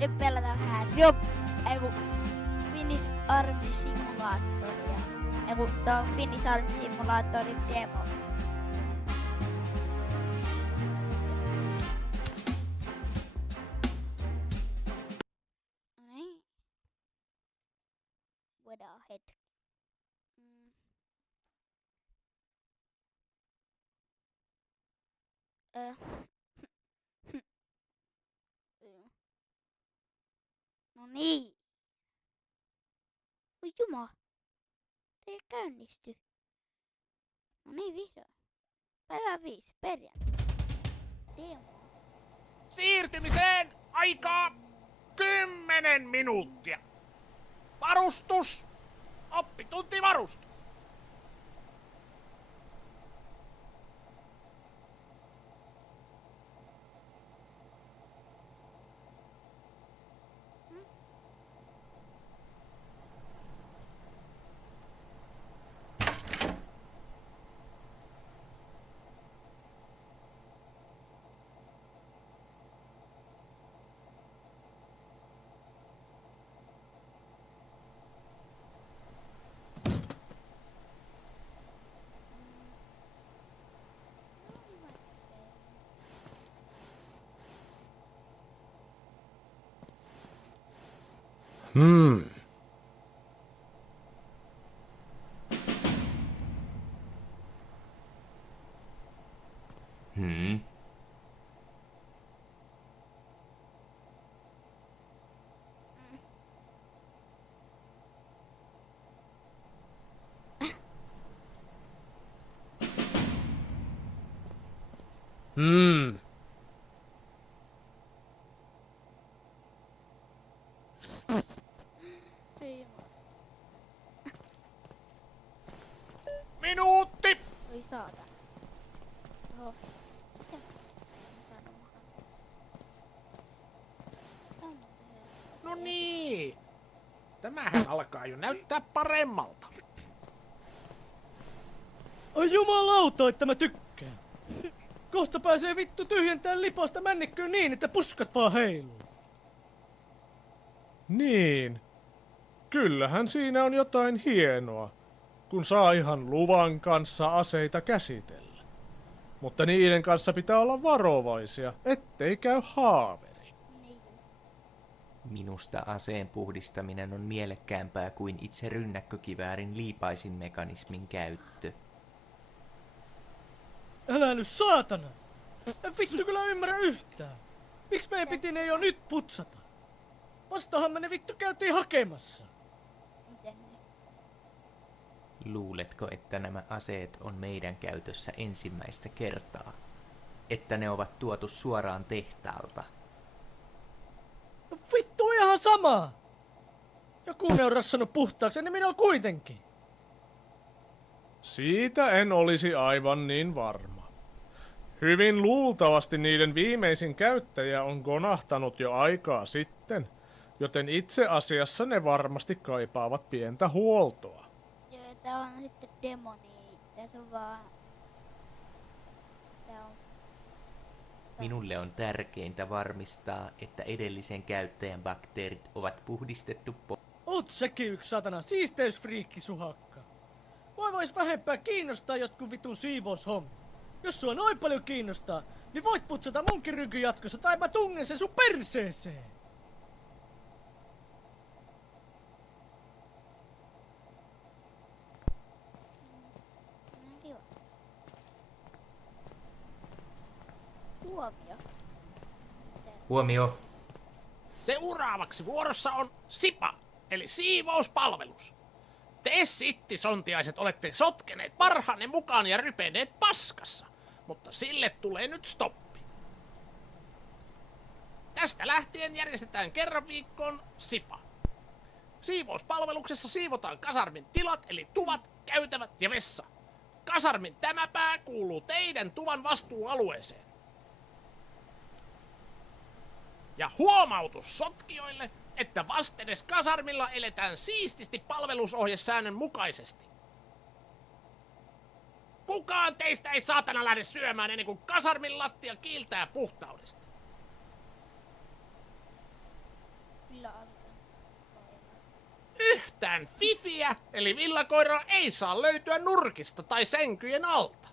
Nyt pelataan vähän Finnish Army Simulatoria. Tää on Finnish Army Simulatorin demo. Niin. Voidaan hetki. No niin. Oi jumala. Ei käynnisty. No niin vihdoin. Päivä 5. Perjantai. Demo. Siirtymiseen aikaa 10 minuuttia. Varustus. Oppituntivarustus. Ei jumala. Minuutti. Oi saatana. Oho. Miten mä saan omaa? No niin. Tämähän alkaa jo näyttää paremmalta. Ai jumalauta, että mä tykkään. Kohta pääsee vittu tyhjentää lipasta männikköön niin, että puskat vaan heiluu. Niin. Kyllähän siinä on jotain hienoa, kun saa ihan luvan kanssa aseita käsitellä. Mutta niiden kanssa pitää olla varovaisia, ettei käy haaveri. Minusta aseen puhdistaminen on mielekkäämpää kuin itse rynnäkkökiväärin liipaisinmekanismin käyttö. Älä nyt saatana! En vittu kyllä ymmärrä yhtään. Miksi meidän piti ne jo nyt putsata? Vastahan me ne vittu käytiin hakemassa. Miten ne? Luuletko, että nämä aseet on meidän käytössä ensimmäistä kertaa? Että ne ovat tuotu suoraan tehtaalta? No vittu ihan sama! Joku ne on rassannut puhtaaksi, niin minä on kuitenkin. Siitä en olisi aivan niin varma. Hyvin luultavasti niiden viimeisin käyttäjä on konahtanut jo aikaa sitten, joten itse asiassa ne varmasti kaipaavat pientä huoltoa. Joo, tää on sitten demo, niin tässä on vaan... Tää on... Minulle on tärkeintä varmistaa, että edellisen käyttäjän bakteerit ovat puhdistettu Oot sekin yksi satana siisteysfriikki suhakka. Vois vähempää kiinnostaa jotkut vitun siivoushommi. Jos sua noin paljon kiinnostaa, niin voit putsata munkin rynky jatkossa tai mä tungen sen sun perseeseen. No kiva. Huomio. Huomio! Seuraavaksi vuorossa on SIPA, eli siivouspalvelus. Te sittisontiaiset olette sotkeneet parhaanne mukaan ja rypeneet paskassa, mutta sille tulee nyt stoppi. Tästä lähtien järjestetään kerran viikkoon SIPA. Siivouspalveluksessa siivotaan kasarmin tilat eli tuvat, käytävät ja vessa. Kasarmin tämä pää kuuluu teidän tuvan vastuualueeseen. Ja huomautus sotkijoille, että vastedes kasarmilla eletään siististi palvelusohjesäännön mukaisesti. Kukaan teistä ei saatana lähde syömään ennen kuin kasarmin lattia kiiltää puhtaudesta. on voimassa. Yhtään fifiä, eli villakoiraa ei saa löytyä nurkista tai sänkyjen alta.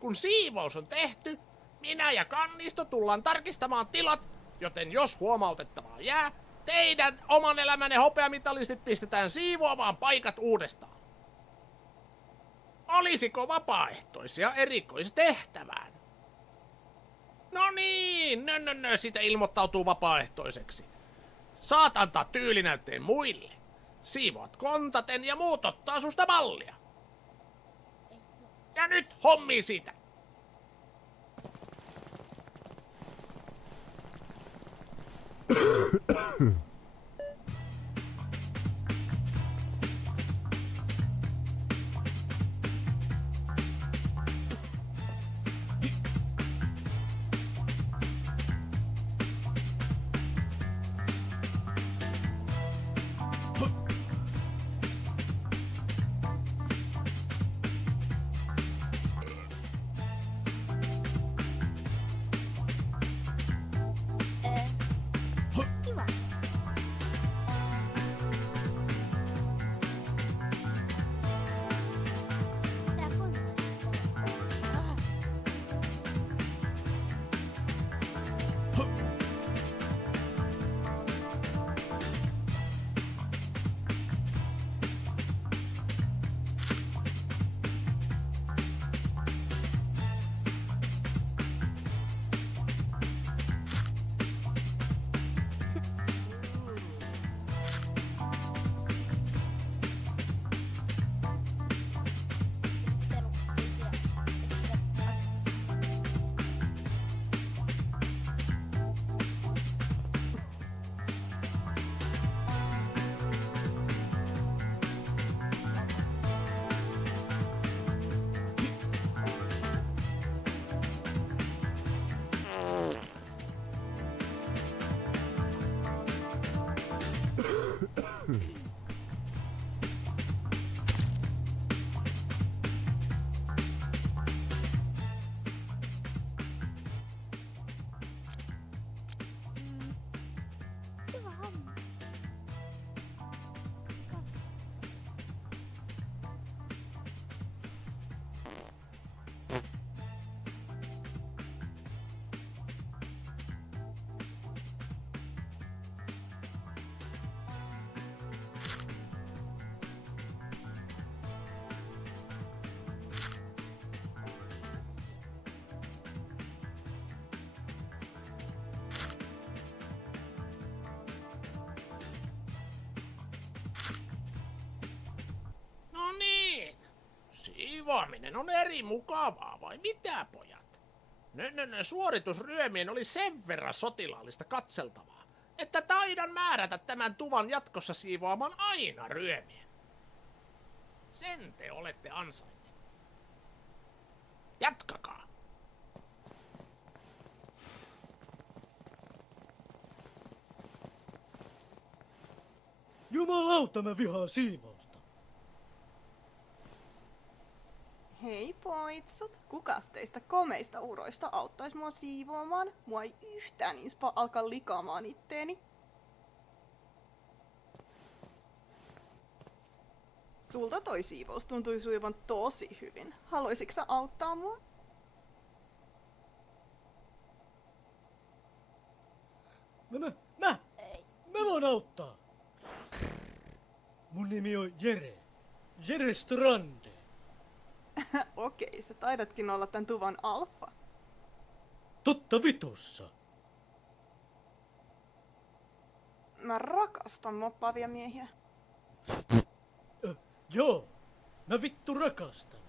Kun siivous on tehty, minä ja Kannisto tullaan tarkistamaan tilat, joten jos huomautettavaa jää, teidän oman elämänne hopeamitalistit pistetään siivoamaan paikat uudestaan. Olisiko vapaaehtoisia erikoistehtävään? No niin, sitä ilmoittautuu vapaaehtoiseksi. Saat antaa tyylinäytteen muille. Siivoat kontaten ja muut ottaa susta mallia. Ja nyt hommi siitä. Kiva. Tää on. Kiva homma. No niin. Siivoaminen on eri mukavaa, vai mitä, pojat? Suoritusryömien oli sen verran sotilaallista katseltavaa, että taidan määrätä tämän tuvan jatkossa siivoamaan aina ryömien. Sen te olette ansainneet. Jatkakaa. Jumalauta, mä vihaan siivousta. Hei poitsut, kukas teistä komeista uroista auttais mua siivoamaan? Mua ei yhtään inspa alkaa likaamaan itteeni. Sulta toi siivous tuntui sujuvan tosi hyvin. Haluaisitko sä auttaa mua? Mä voin auttaa. Mun nimi on Jere. Jere Strande. Okei, sä taidatkin olla tän tuvan alfa. Totta vitussa. Mä rakastan moppaavia miehiä. Joo, mä vittu rakastan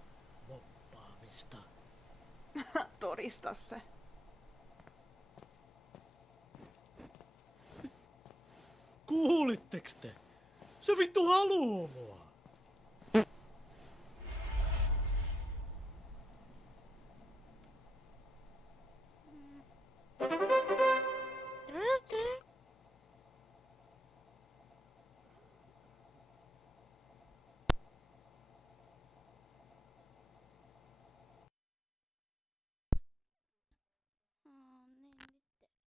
moppaamista. Todista se. Kuulitteks te? Se vittu haluu mua. Niin nyt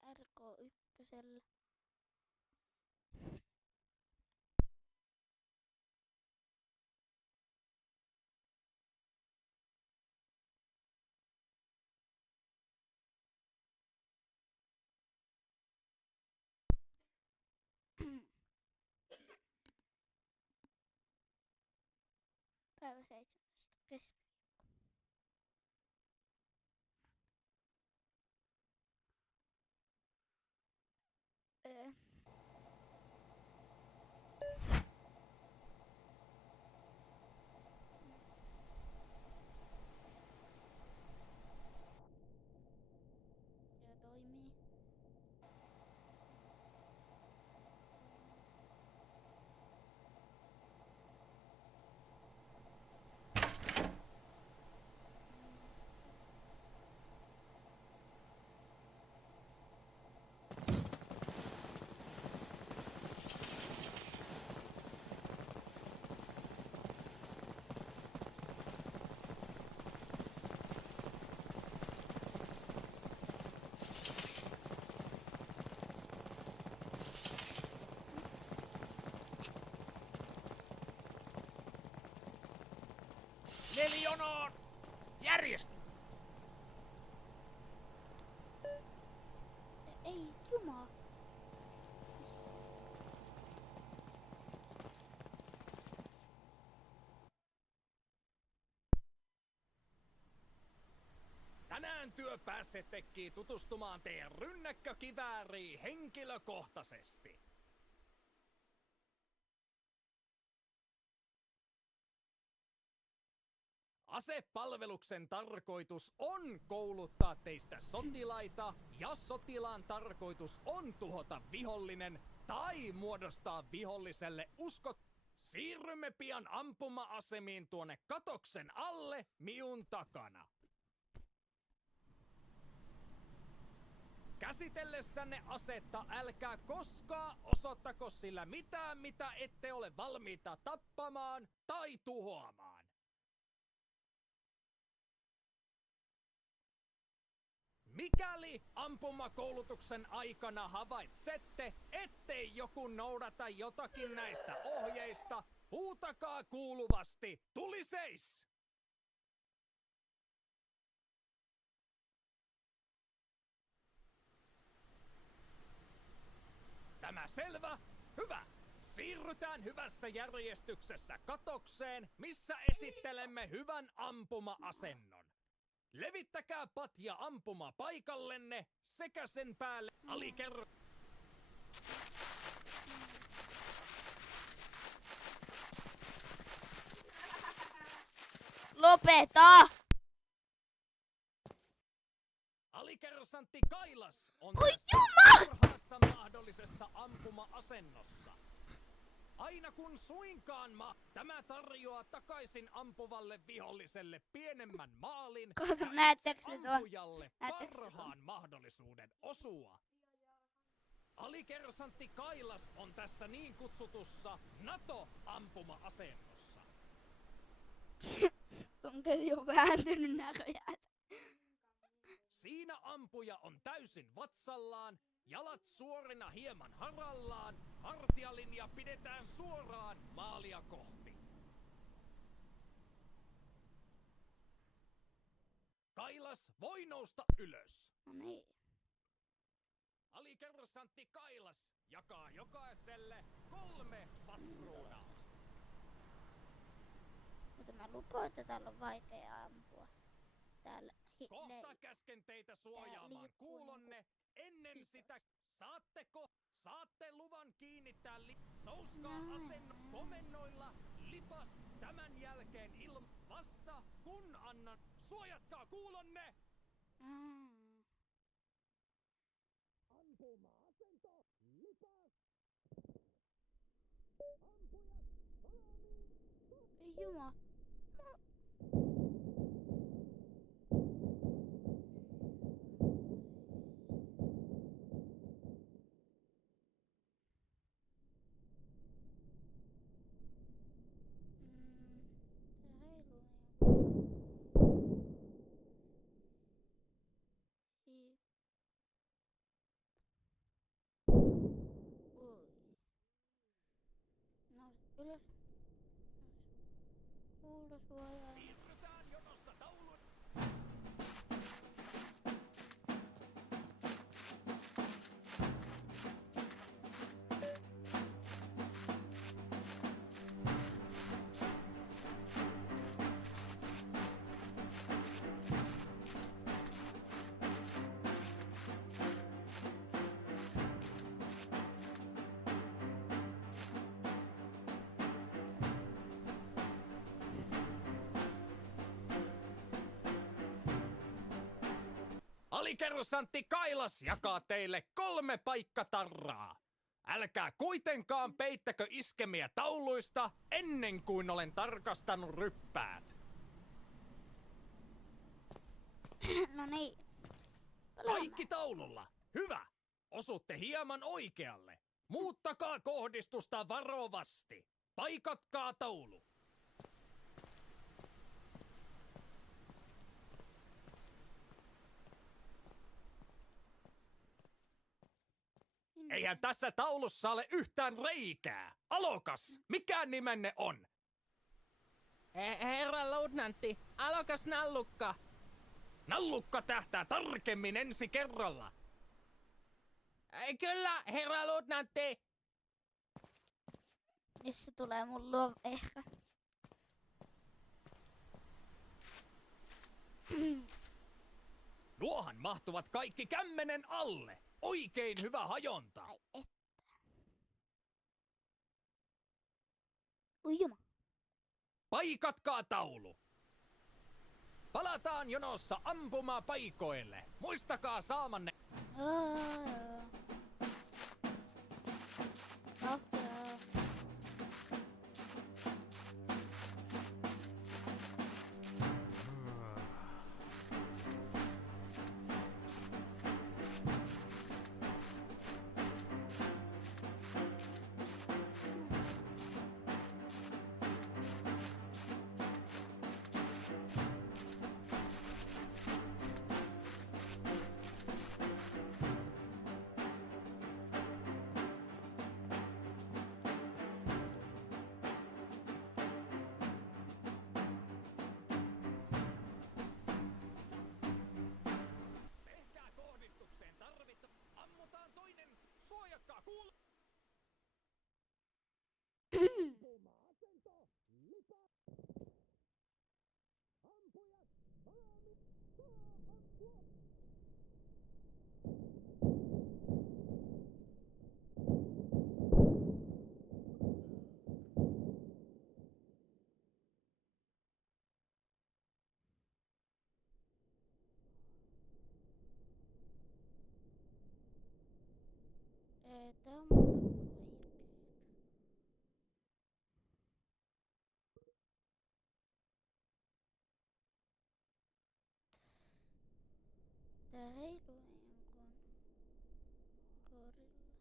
RK1. Päivä 17. Keskiviikko. Öö. Joo, toimii. Nelionoon! Järjesty! Ei jumala. Tänään työpäässeet tekkii tutustumaan teidän rynnäkkökivääriin henkilökohtaisesti. Asepalveluksen tarkoitus on kouluttaa teistä sotilaita ja sotilaan tarkoitus on tuhota vihollinen tai muodostaa viholliselle uskot. Siirrymme pian ampuma-asemiin tuonne katoksen alle miun takana. Käsitellessänne asetta älkää koskaan osoittako sillä mitään, mitä ette ole valmiita tappamaan tai tuhoamaan. Mikäli ampumakoulutuksen aikana havaitsette, ettei joku noudata jotakin näistä ohjeista, huutakaa kuuluvasti, tuli seis! Tämä selvä? Hyvä! Siirrytään hyvässä järjestyksessä katokseen, missä esittelemme hyvän ampuma-asennon. Levittäkää patja ampuma paikallenne sekä sen päälle alikerro. Lopeta! Alikersantti Kailas on Oi tässä parhaassa mahdollisessa ampuma-asennossa. Aina kun suinkaan tämä tarjoaa takaisin ampuvalle viholliselle pienemmän maalin Kato, ja näettekö itse te ton? ampujalle Näettekö te parhaan mahdollisuuden osua. Alikersantti Kailas on tässä niin kutsutussa NATO-ampuma-asennossa. Onko jo vääntynyt näköjään? Siinä ampuja on täysin vatsallaan, jalat suorina hieman harallaan, hartialinja pidetään suoraan maalia kohti. Kailas voi nousta ylös. No niin. Alikersantti Kailas jakaa jokaiselle 3 patruunaa. Mutta mä lupaan, että täällä on vaikea ampua. Täällä Kohta käsken teitä suojaamaan liikkuu kuulonne. Ennen sitä saatte luvan kiinnittää nouskaa asennon komennoilla lipas tämän jälkeen vasta kun annan. Suojatkaa kuulonne! Ampuma asento lipas! Ampujat valmiin! Ei jumala. Ylös. Kuulosuojaa. Siirrytään jonossa taulun. Alikersantti Kailas jakaa teille 3 paikkatarraa. Älkää kuitenkaan peittäkö iskemiä tauluista ennen kuin olen tarkastanut ryppäät. No niin. Kaikki taululla. Hyvä. Osutte hieman oikealle. Muuttakaa kohdistusta varovasti. Paikatkaa taulu. Eihän tässä taulussa ole yhtään reikää. Alokas, mikä nimenne on? Herra luutnantti, alokas Nallukka. Nallukka tähtää tarkemmin ensi kerralla. Kyllä, herra luutnantti. Nyt se tulee mun luo ehkä. Nuohan mahtuvat kaikki kämmenen alle. Oikein hyvä hajonta. Ai että. Ui juma. Paikatkaa taulu. Palataan jonossa ampumapaikoille. Muistakaa saamanne. Joo. Tehkää kohdistukseen tarvitta. Ammutaan toinen. Suojatkaa kuul... Ei tää on muuta vaikeeta. Tää heiluu jonkun korilla.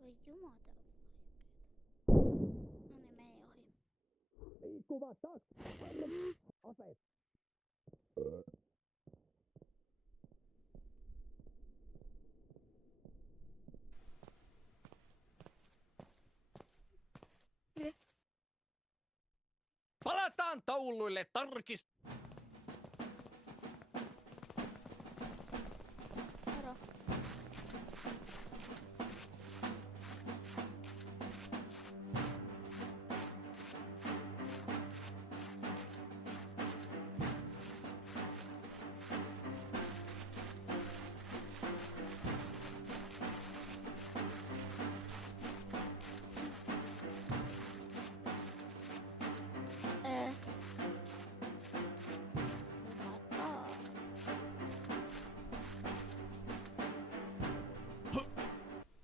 Voi jumata on vaikeeta. No niin, meni ohi. Liikkuva taas. Aseet. Mitä? Palataan tauluille tarkist... Moro.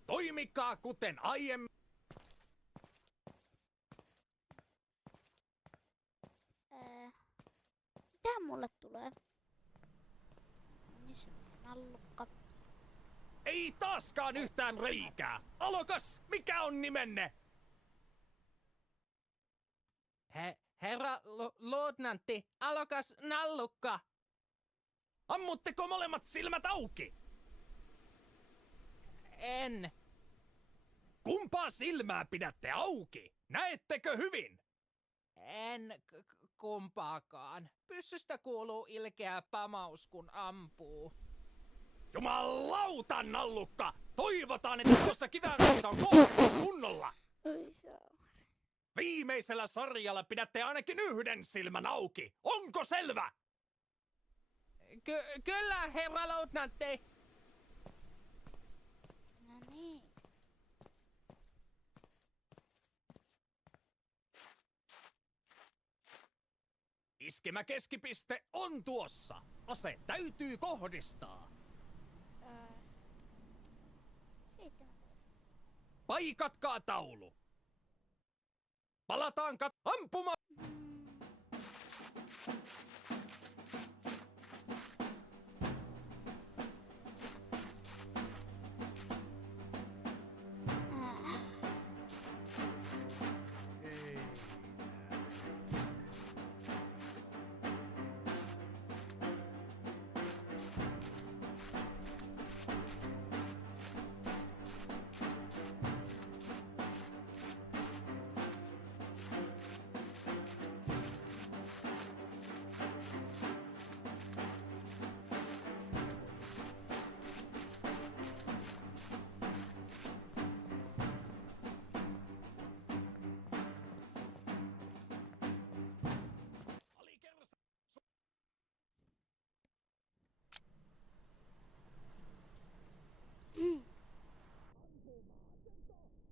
Toimikaa kuten aiemmin. Mitä mulle tulee? Niin se nallukka. Ei taaskaan yhtään reikää. Alokas, mikä on nimenne? Herra luutnantti, alokas Nallukka. Ammutteko molemmat silmät auki? En. Kumpaa silmää pidätte auki? Näettekö hyvin? En kumpaakaan. Pyssystä kuuluu ilkeä pamaus, kun ampuu. Jumalauta, Nallukka! Toivotaan, että tuossa kiväärissä on kohdistus kunnolla. Oi saa. Viimeisellä sarjalla pidätte ainakin yhden silmän auki. Onko selvä? Kyllä, herra luutnantti. No niin. Iskemä keskipiste on tuossa. Ase täytyy kohdistaa. 17. Paikatkaa taulu. Palataan ampuma.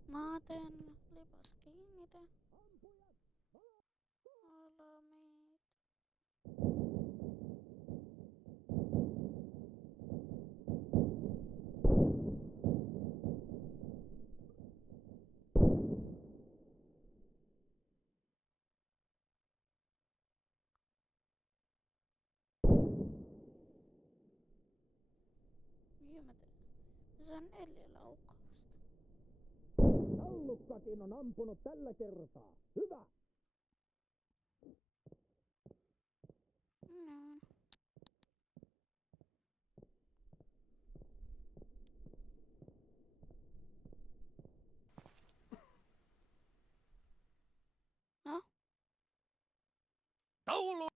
Maaten, lipas kiinnitä. Valmiit. Mitä mä teen? Se on 4 laukausta. Tallukkakin on ampunut tällä kertaa. Hyvä! No. No? Taulu!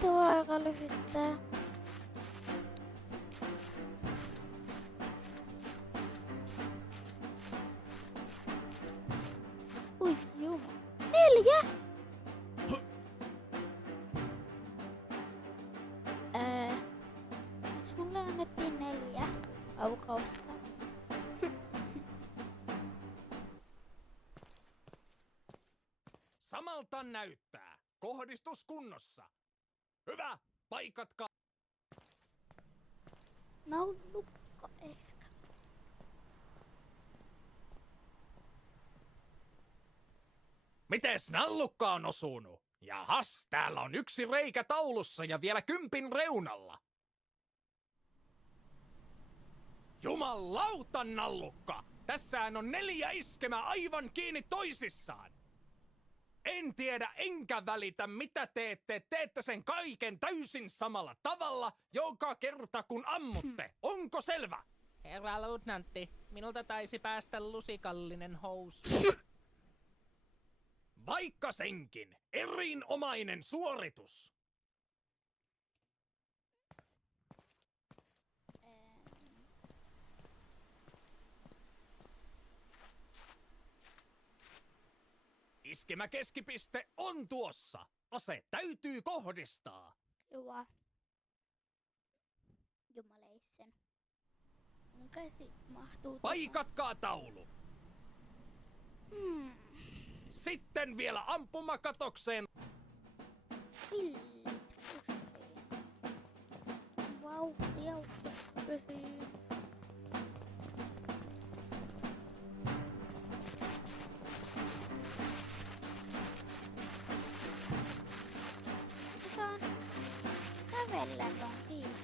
Tuo aika lyhyttää. Ui juma. 4! Miksi mulle annettiin 4 laukausta? Samalta näyttää. Kohdistus kunnossa. Hyvä! Paikatkaa. Naulukka ehkä. Mites nallukka on osunut? Jahas, täällä on 1 reikä taulussa ja vielä 10 reunalla. Jumalauta, nallukka! Tässähän on 4 iskemää aivan kiinni toisissaan. En tiedä enkä välitä mitä teette. Teette sen kaiken täysin samalla tavalla joka kerta kun ammutte. Onko selvä? Herra luutnantti, minulta taisi päästä lusikallinen housu. Vaikka senkin. Erinomainen suoritus. Iskemä keskipiste on tuossa. Ase täytyy kohdistaa. Joo. Jumaleisen. Mun käsi mahtuu Paikatkaa taulu. Sitten vielä ampumakatokseen. Pillit pussiin. Vauhtia pysyy. Saan kävellä ton kiinni.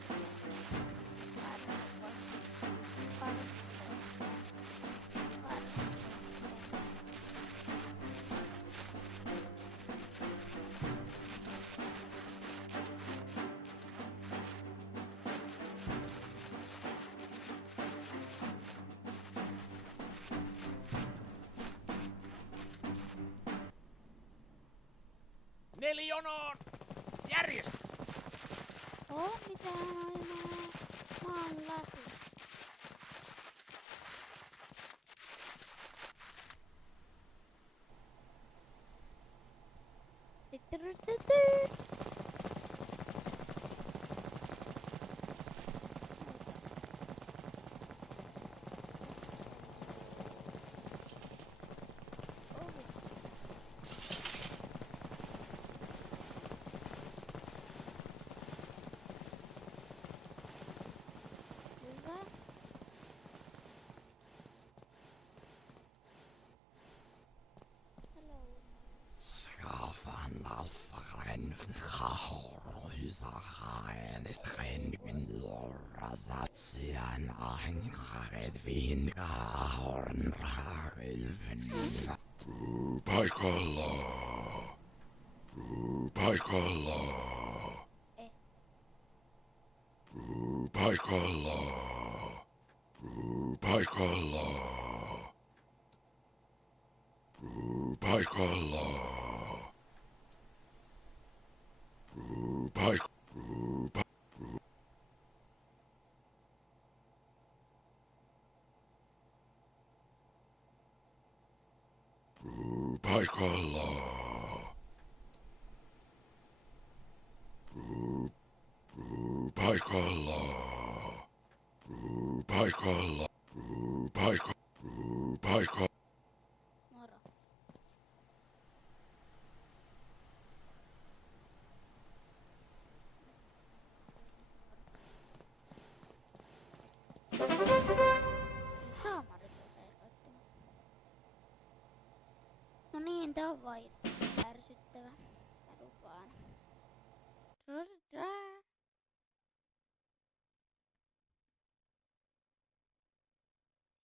Neljonoon! Järjestys! Oo, mitään ajamaan maan läpi. Hyvä. Hello. Paikallaan. Paikallaan. Eh. Paikallaan. Paikallaan. Paikallaan. Paikallaan. Paikallaan. Paikallaan. Paikalla. Moro. Saamari tuossa erkoittama. No niin, tää on vain ärsyttävä. Mä lupaan.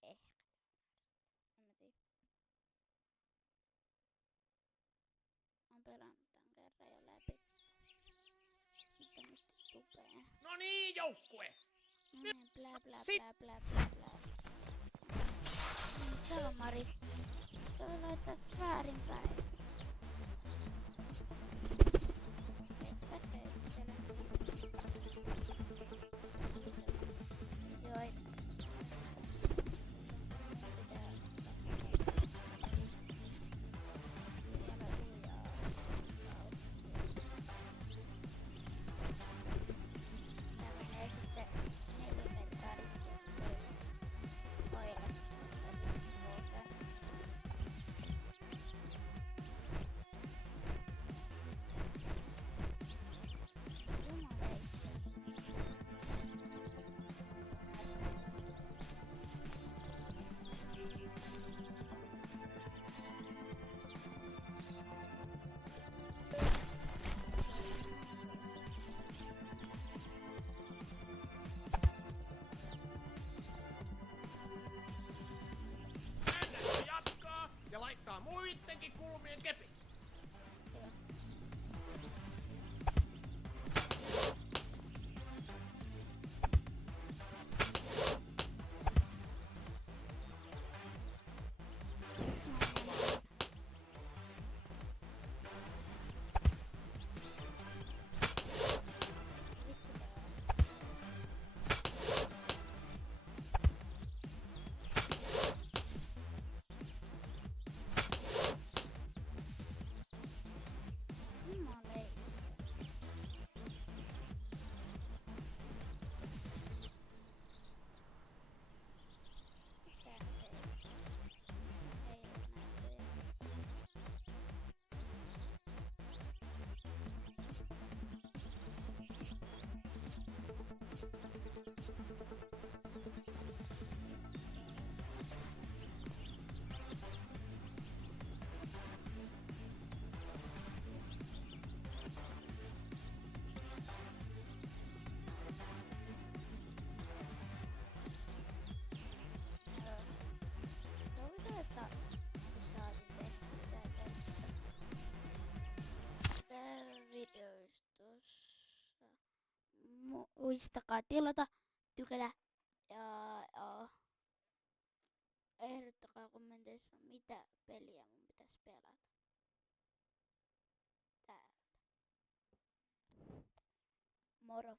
Ehkä. En mä tiedä. Oon pelannut tän kerran jo läpi. Mutta nyt tupeen. No niin, joukkue! Blä blä blä Sit- blä blä blä blä. Salmari. Toi laittaas väärinpäin. Etpä seittele. Joo, ei. Pitää vielä ujaa. Tää menee sitten 4 metriä koirat. Äänestä jatkaa ja laittaa muittenkin kulmien kepit. Muistakaa tilata, tykätä ja ehdottakaa kommenteissa, mitä peliä mun pitäisi pelata. Täältä. Moro.